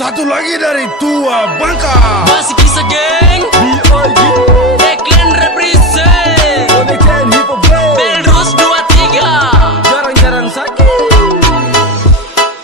Satu lagi dari Tua Bangka. Masih kisah geng B.I.G. Deklen represent Konekten Hip Hop Gang. Belrus 23 Jarang-jarang sakit.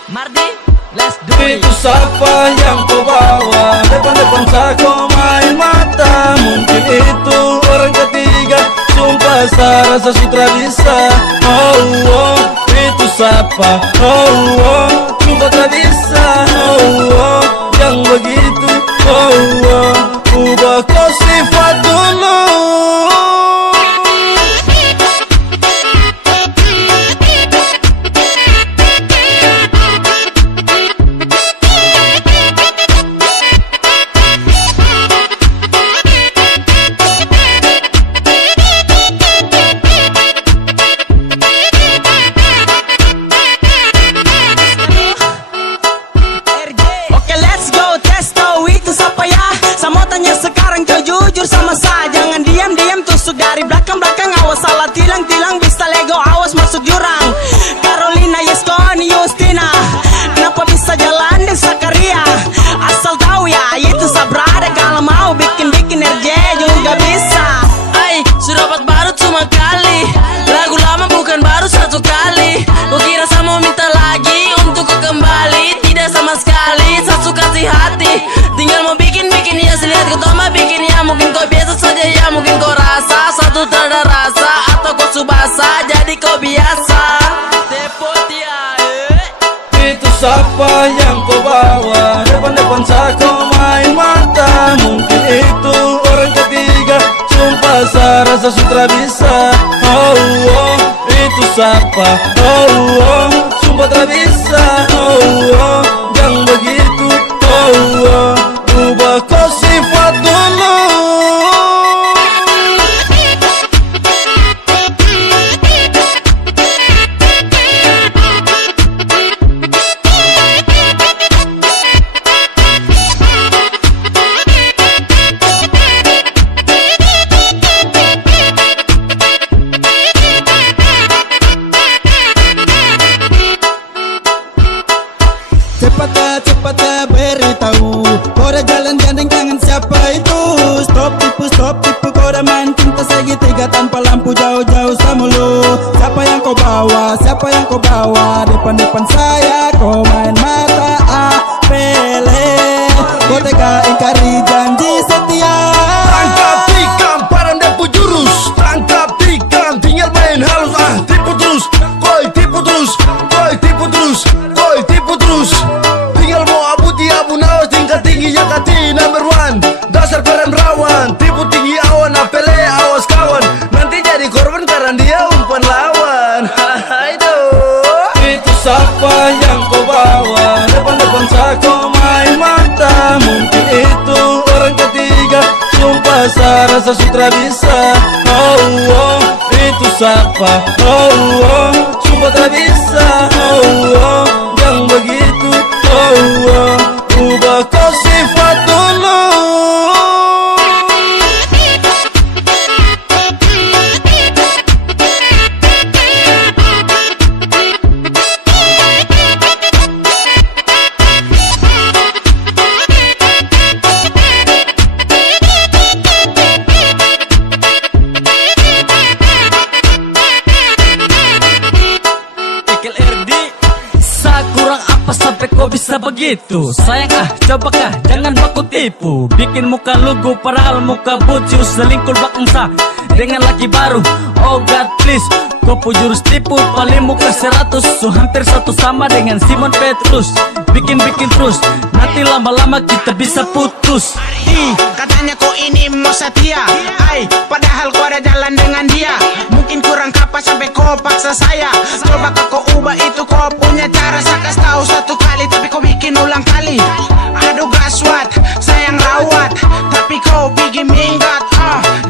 Mardi, let's do it. Itu siapa yang kau bawa? Depan-depan sako main mata. Mungkin itu orang ketiga. Sumpah saya rasa sutra bisa. Oh, oh, itu siapa? Oh, oh, sumpah tak bisa. Oh, oh, yang begitu. Oh, oh, ubah kau sifat dulu. Jujur sama saya, jangan diam-diam tusuk dari belakang-belakang. Awas salah tilang-tilang, bisa lego, awas masuk jurang. Carolina, Yeskoni, Justina, kenapa bisa jalan di Sakaria? Asal tahu ya, itu sabrada. Kalau mau bikin-bikin RJ juga bisa. Ay, sudah dapat baru cuma kali. Lagu lama bukan baru satu kali. Kau kira saya mau minta lagi untuk kau kembali? Tidak sama sekali, saya suka kasih hati. Tinggal mau bikin-bikin ya, lihat kau toma bikin ya. Mungkin kau biasa saja ya, mungkin kau rasa satu tak ada rasa. Atau kau subasa, jadi kau biasa. Depot ya, Itu siapa yang kau bawa? Depan-depan sako main mata. Mungkin itu orang ketiga. Sumpah saya rasa sutra bisa. Oh, oh, itu siapa? Oh, oh, sumpah tak bisa. Oh, oh, yang begitu. Oh, oh, ubah kau sifat dulu. Cepat beritahu. Kau dah jalan gandeng tangan siapa itu? Stop tipu, kau dah main cinta segitiga tanpa lampu jauh-jauh sama lu. Siapa yang kau bawa? Siapa yang kau bawa? Depan-depan saya kau main mata. Pele, kau tega ingkari janji setia. Tangkap tikam, param dan pujurus. Tangkap tikam, tinggal main halus. Tipu terus, koi tipu terus. Koi tipu terus, koi tipu terus. Tinggal mau abu di abu nawas. Tingkat tinggi Yakati number one. Dasar keren rawan. Tipu tinggi awan, apele awas kawan. Nanti jadi korban karena dia umpan lawan. Itu siapa yang kau bawa? Depan-depan sako main mata. Mungkin itu orang ketiga. Sumpah saya rasa sutra bisa. Oh, oh, itu siapa? Oh, oh, sumpah tak bisa. Oh, oh, yang begitu. Oh, oh, ubah kau sifat dulu. kurang apa sampai kau bisa begitu? Sayang cobakah jangan baku tipu. Bikin muka lugu padahal muka bucu. Selingkuh bangsa dengan laki baru. Oh God please, kau jurus tipu. Paling muka 100, so hampir satu sama dengan Simon Petrus. Bikin-bikin terus, nanti lama-lama kita bisa putus. Katanya kau ini mau setia, padahal kau ada jalan dengan dia. Mungkin kurang kapas sampai kau paksa saya. Coba kau ubah itu kau punya cara. Saya kasih tahu satu kali tapi kau bikin ulang kali. Aduh gaswat, sayang rawat, tapi kau bikin minggat.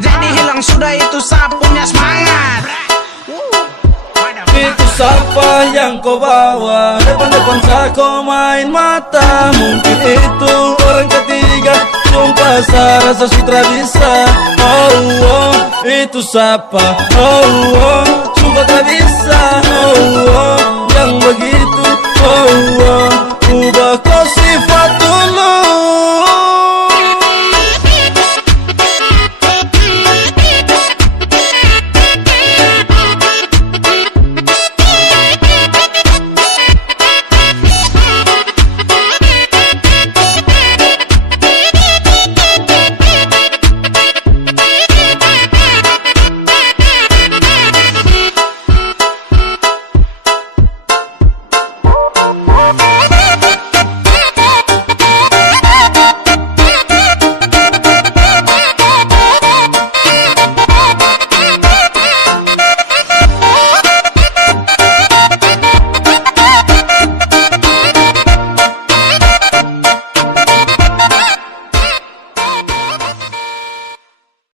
Jadi hilang sudah itu saya punya semangat. Itu siapa yang kau bawa? Depan-depan sako main mata. Mungkin itu orang ketiga. Sumpah saya rasa sutra bisa. Oh, oh, itu siapa? Oh, oh, sumpah tak bisa. Oh, oh, yang begitu.